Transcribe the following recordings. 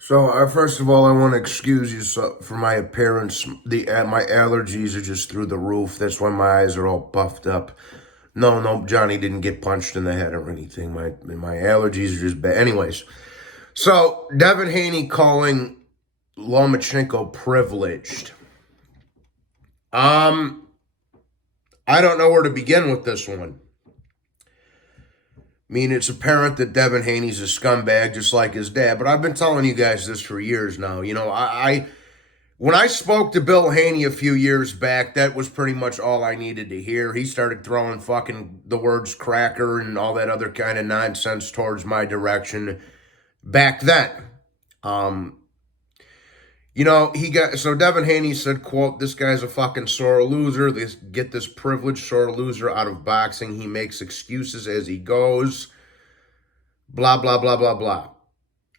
So, first of all, I want to excuse you for my appearance. My allergies are just through the roof. That's why my eyes are all puffed up. No, no, Johnny didn't get punched in the head or anything. My allergies are just bad. Anyways, so Devin Haney calling Lomachenko privileged. I don't know where to begin with this one. I mean, it's apparent that Devin Haney's a scumbag, just like his dad. But I've been telling you guys this for years now. When I spoke to Bill Haney a few years back, that was pretty much all I needed to hear. He started throwing fucking the words cracker and all that other kind of nonsense towards my direction back then. So Devin Haney said, quote, "This guy's a fucking sore loser. Get this privileged sore loser out of boxing. He makes excuses as he goes. Blah, blah, blah, blah, blah."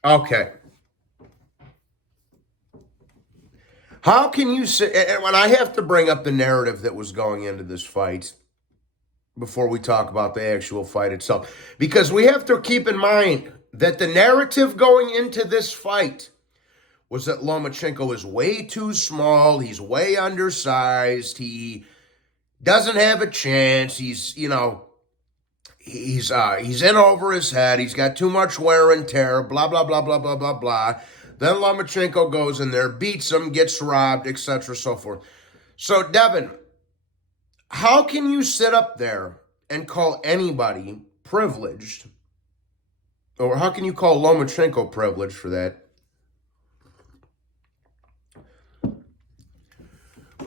Okay. How can you say, and I have to bring up the narrative that was going into this fight before we talk about the actual fight itself, because we have to keep in mind that the narrative going into this fight was that Lomachenko is way too small, he's way undersized, he doesn't have a chance, he's in over his head, he's got too much wear and tear, blah, blah, blah, blah, blah, blah, blah. Then Lomachenko goes in there, beats him, gets robbed, etc., so forth. So, Devin, how can you sit up there and call anybody privileged, or how can you call Lomachenko privileged for that,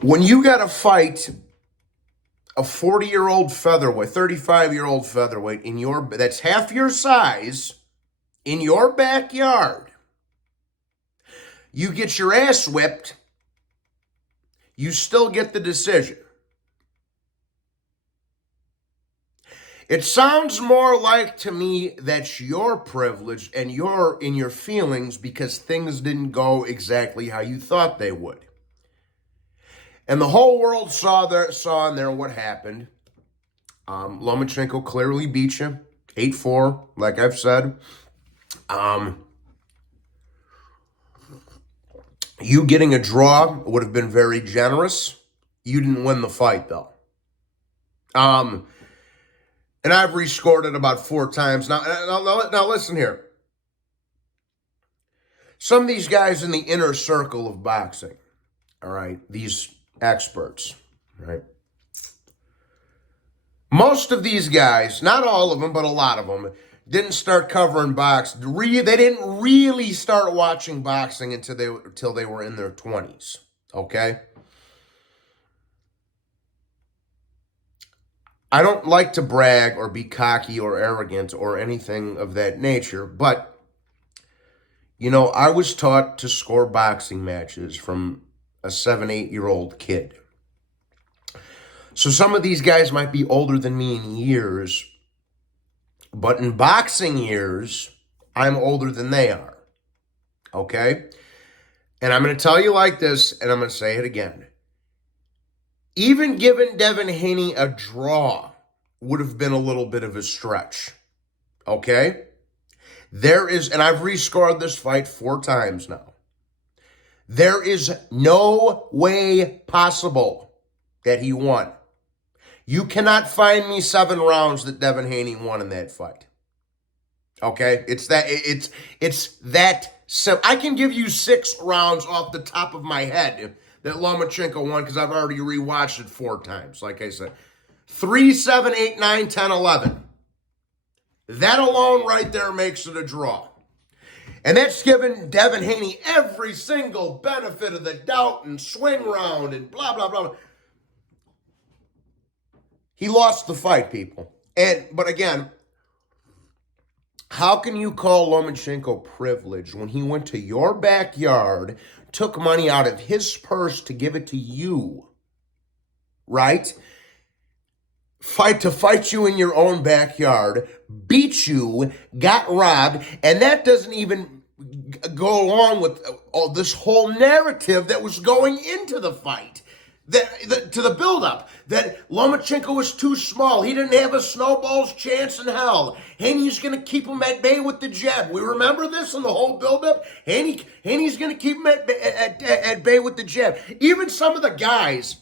when you got to fight a 40-year-old featherweight, 35-year-old featherweight that's half your size in your backyard? You get your ass whipped, you still get the decision. It sounds more like to me that you're privileged and you're in your feelings because things didn't go exactly how you thought they would. And the whole world saw in there what happened. Lomachenko clearly beat you, 8-4, like I've said. You getting a draw would have been very generous. You didn't win the fight, though. And I've rescored it about 4 times. Now listen here. Some of these guys in the inner circle of boxing, all right, these experts, right? Most of these guys, not all of them, but a lot of them, didn't start covering boxing. They didn't really start watching boxing until they were in their 20s, okay? I don't like to brag or be cocky or arrogant or anything of that nature, but, I was taught to score boxing matches from a 7-8-year-old kid. So some of these guys might be older than me in years, but in boxing years, I'm older than they are, okay? And I'm going to tell you like this, and I'm going to say it again. Even giving Devin Haney a draw would have been a little bit of a stretch, okay? And I've rescored this fight 4 times now. There is no way possible that he won. You cannot find me 7 rounds that Devin Haney won in that fight. Okay? It's that simple. I can give you 6 rounds off the top of my head that Lomachenko won because I've already rewatched it 4 times, like I said. 3, 7, 8, 9, 10, 11. That alone right there makes it a draw. And that's given Devin Haney every single benefit of the doubt and swing round and blah, blah, blah. He lost the fight, people. But again, how can you call Lomachenko privileged when he went to your backyard, took money out of his purse to give it to you, right? To fight you in your own backyard, beat you, got robbed, and that doesn't even go along with all this whole narrative that was going into the fight. To the buildup, that Lomachenko was too small. He didn't have a snowball's chance in hell. Haney's going to keep him at bay with the jab. We remember this in the whole buildup? Haney's going to keep him at bay with the jab. Even some of the guys,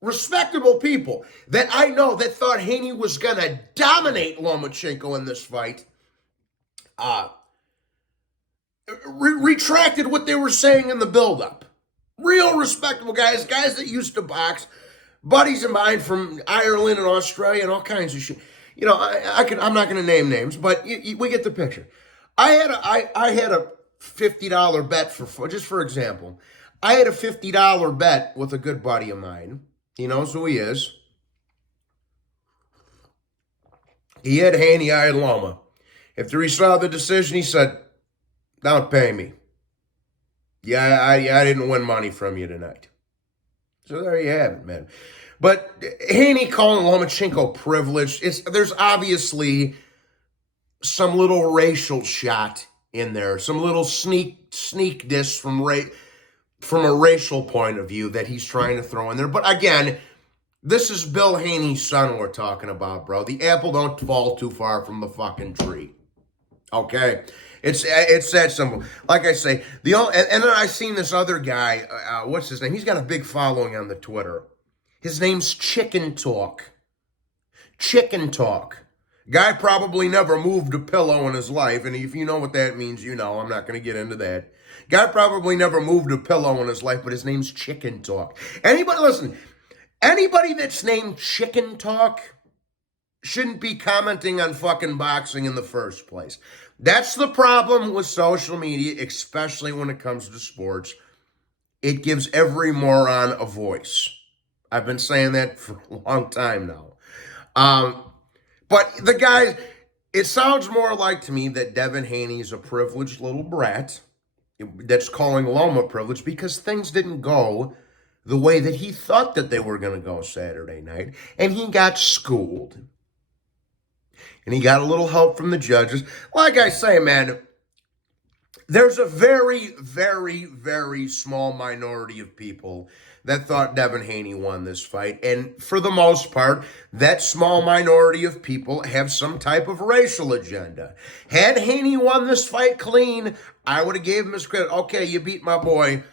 respectable people that I know that thought Haney was going to dominate Lomachenko in this fight, retracted what they were saying in the buildup. Real respectable guys that used to box, buddies of mine from Ireland and Australia and all kinds of shit. You know, I'm not going to name names, but we get the picture. I had a $50 bet just for example. I had a $50 bet with a good buddy of mine. He knows who he is. He had Haney, I had Loma. After he saw the decision, he said, "Don't pay me. Yeah, I didn't win money from you tonight." So there you have it, man. But Haney calling Lomachenko privileged, there's obviously some little racial shot in there, some little sneak diss from a racial point of view that he's trying to throw in there. But again, this is Bill Haney's son we're talking about, bro. The apple don't fall too far from the fucking tree. Okay? It's that simple. Like I say, and then I seen this other guy, what's his name? He's got a big following on the Twitter. His name's Chicken Talk. Chicken Talk. Guy probably never moved a pillow in his life, and if you know what that means, you know. I'm not going to get into that. Guy probably never moved a pillow in his life, but his name's Chicken Talk. Anybody that's named Chicken Talk shouldn't be commenting on fucking boxing in the first place. That's the problem with social media, especially when it comes to sports. It gives every moron a voice. I've been saying that for a long time now. But the guy, it sounds more like to me that Devin Haney is a privileged little brat that's calling Loma privileged because things didn't go the way that he thought that they were going to go Saturday night, and he got schooled. And he got a little help from the judges. Like I say, man, there's a very, very, very small minority of people that thought Devin Haney won this fight. And for the most part, that small minority of people have some type of racial agenda. Had Haney won this fight clean, I would have gave him his credit. Okay, you beat my boy.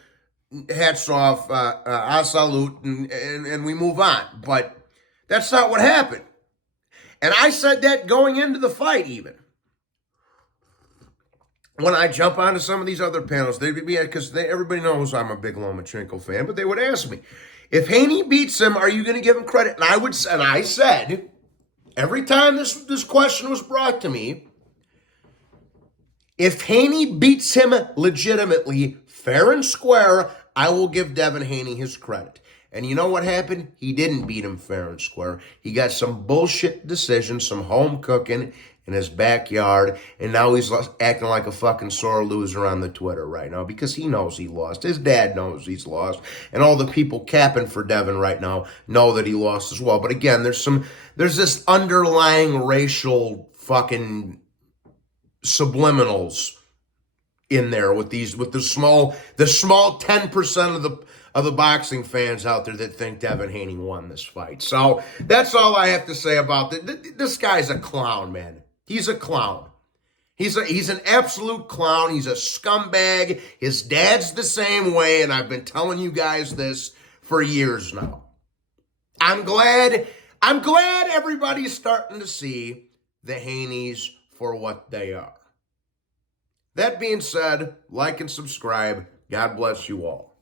Hats off. I salute. And we move on. But that's not what happened. And I said that going into the fight even. When I jump onto some of these other panels, they'd be, because everybody knows I'm a big Lomachenko fan, but they would ask me, if Haney beats him, are you going to give him credit? And I said, every time this question was brought to me, if Haney beats him legitimately, fair and square, I will give Devin Haney his credit. And you know what happened? He didn't beat him fair and square. He got some bullshit decision, some home cooking in his backyard, and now he's acting like a fucking sore loser on the Twitter right now because he knows he lost. His dad knows he's lost, and all the people capping for Devin right now know that he lost as well. But again, there's this underlying racial fucking subliminals in there with the small 10% of the boxing fans out there that think Devin Haney won this fight. So that's all I have to say about it. This guy's a clown, man. He's a clown. He's an absolute clown. He's a scumbag. His dad's the same way, and I've been telling you guys this for years now. I'm glad everybody's starting to see the Haneys for what they are. That being said, like and subscribe. God bless you all.